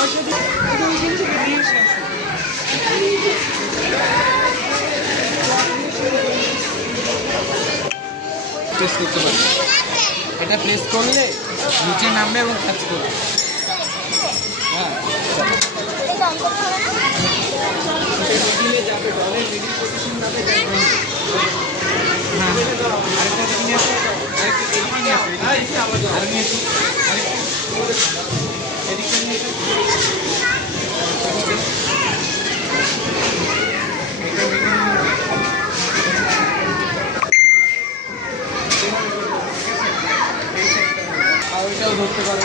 Press করতে পারবে, এটা প্রেস করলে নিচে নামবে এবং টাচ করবে। হ্যাঁ যাবে ডলের মিডিল পজিশন যাবে। হ্যাঁ আরেকটা কিনে আসো, আরেকটা এদিকে নিয়ে আসো, আরেকটা নিয়ে আসো, এদিকে নিয়ে আসো। আর ওইটাও ধরতে পারো।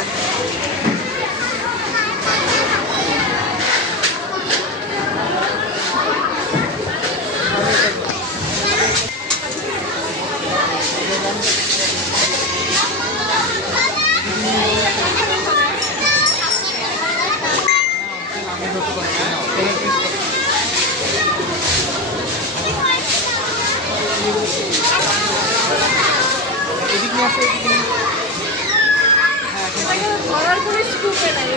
এদিকে আসো, এদিকে ধরার কোনো স্কুপে নাই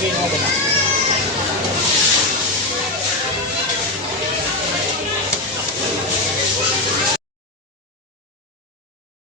বের হবে না।